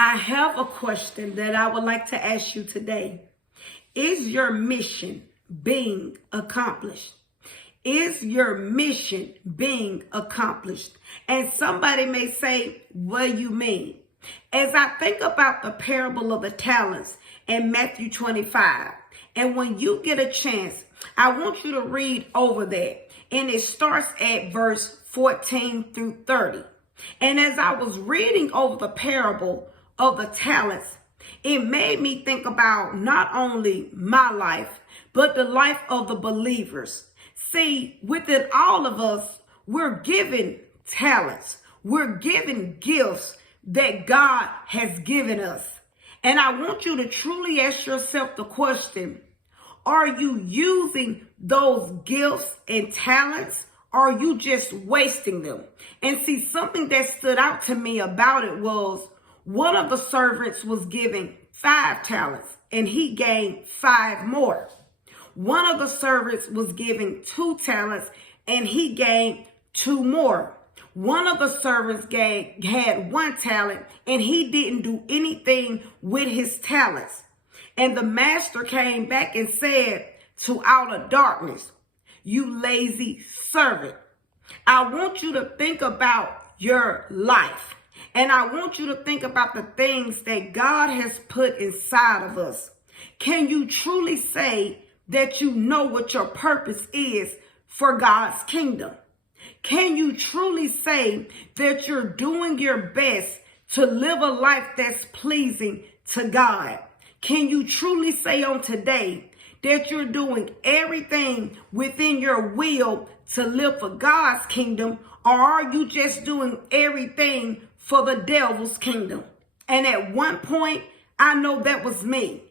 I have a question that I would like to ask you today. Is your mission being accomplished? Is your mission being accomplished? And somebody may say, what do you mean? As I think about the parable of the talents in Matthew 25, and when you get a chance, I want you to read over that. And it starts at verse 14 through 30. And as I was reading over the parable of the talents, it made me think about not only my life, but the life of the believers. See, within all of us, we're given talents. We're given gifts that God has given us. And I want you to truly ask yourself the question, are you using those gifts and talents? Or are you just wasting them? And see, something that stood out to me about it was one of the servants was given 5 talents and he gained 5 more. One of the servants was given 2 talents and he gained 2 more. One of the servants had 1 talent and he didn't do anything with his talents. And the master came back and said to outer darkness, you lazy servant. I want you to think about your life. And I want you to think about the things that God has put inside of us. Can you truly say that you know what your purpose is for God's kingdom? Can you truly say that you're doing your best to live a life that's pleasing to God? Can you truly say on today that you're doing everything within your will to live for God's kingdom? Or are you just doing everything for the devil's kingdom? And at one point, I know that was me.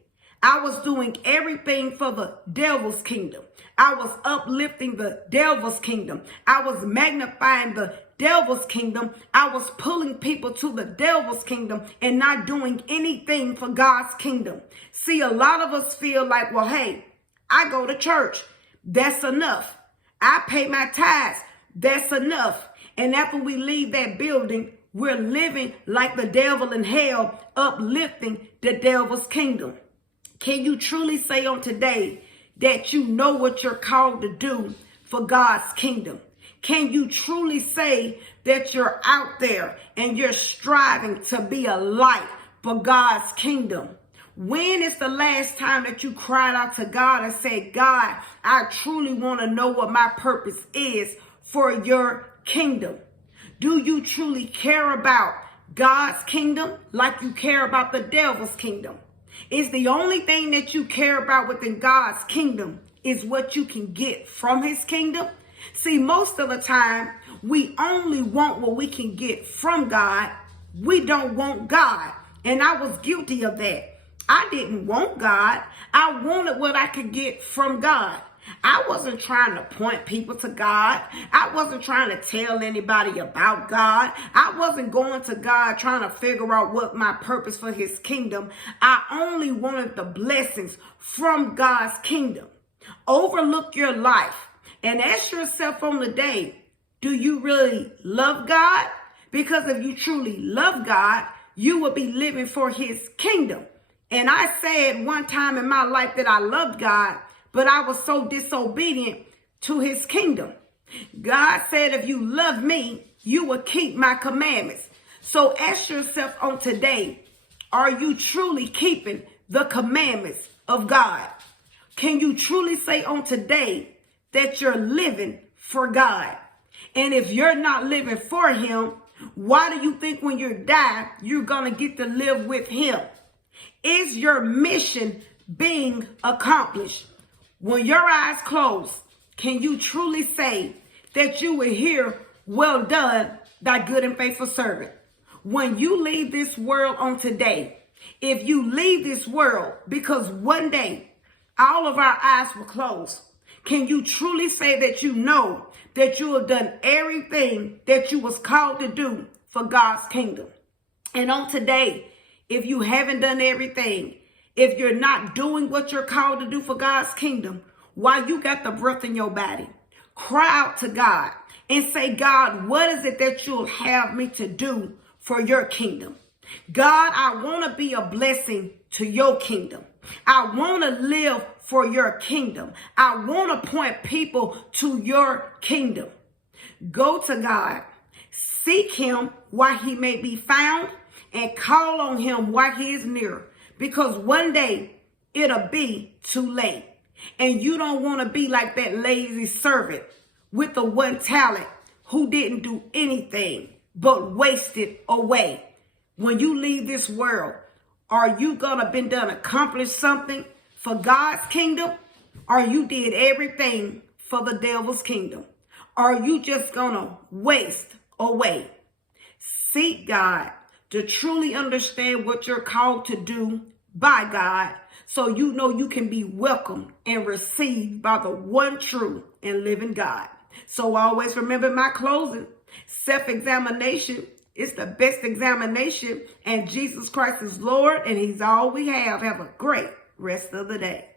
I was doing everything for the devil's kingdom. I was uplifting the devil's kingdom. I was magnifying the devil's kingdom. I was pulling people to the devil's kingdom and not doing anything for God's kingdom. See, a lot of us feel like, well, hey, I go to church. That's enough. I pay my tithes. That's enough. And after we leave that building, we're living like the devil in hell, uplifting the devil's kingdom. Can you truly say on today that you know what you're called to do for God's kingdom? Can you truly say that you're out there and you're striving to be a light for God's kingdom? When is the last time that you cried out to God and said, God, I truly want to know what my purpose is for your kingdom? Do you truly care about God's kingdom like you care about the devil's kingdom? Is the only thing that you care about within God's kingdom is what you can get from his kingdom? See, most of the time, we only want what we can get from God. We don't want God. And I was guilty of that. I didn't want God. I wanted what I could get from God. I wasn't trying to point people to God. I wasn't trying to tell anybody about God. I wasn't going to God trying to figure out what my purpose for his kingdom. I only wanted the blessings from God's kingdom. Overlook your life and ask yourself on the day, do you really love God? Because if you truly love God, you will be living for his kingdom. And I said one time in my life that I loved God, but I was so disobedient to his kingdom. God said, if you love me, you will keep my commandments. So ask yourself on today, are you truly keeping the commandments of God? Can you truly say on today that you're living for God? And if you're not living for him, why do you think when you die, you're going to get to live with him? Is your mission being accomplished? When your eyes close, can you truly say that you will hear, well done, thy good and faithful servant? When you leave this world on today, if you leave this world, because one day all of our eyes will close, can you truly say that you know that you have done everything that you was called to do for God's kingdom? And on today, if you haven't done everything, if you're not doing what you're called to do for God's kingdom, while you got the breath in your body, cry out to God and say, God, what is it that you'll have me to do for your kingdom? God, I want to be a blessing to your kingdom. I want to live for your kingdom. I want to point people to your kingdom. Go to God. Seek him while he may be found, and call on him while he is near. Because one day it'll be too late. And you don't want to be like that lazy servant with the one talent who didn't do anything but wasted away. When you leave this world, are you gonna been done accomplish something for God's kingdom? Or you did everything for the devil's kingdom? Or are you just gonna waste away? Seek God to truly understand what you're called to do by God, so you know you can be welcomed and received by the one true and living God. So always remember my closing. Self-examination is the best examination, and Jesus Christ is Lord, and he's all we have. Have a great rest of the day.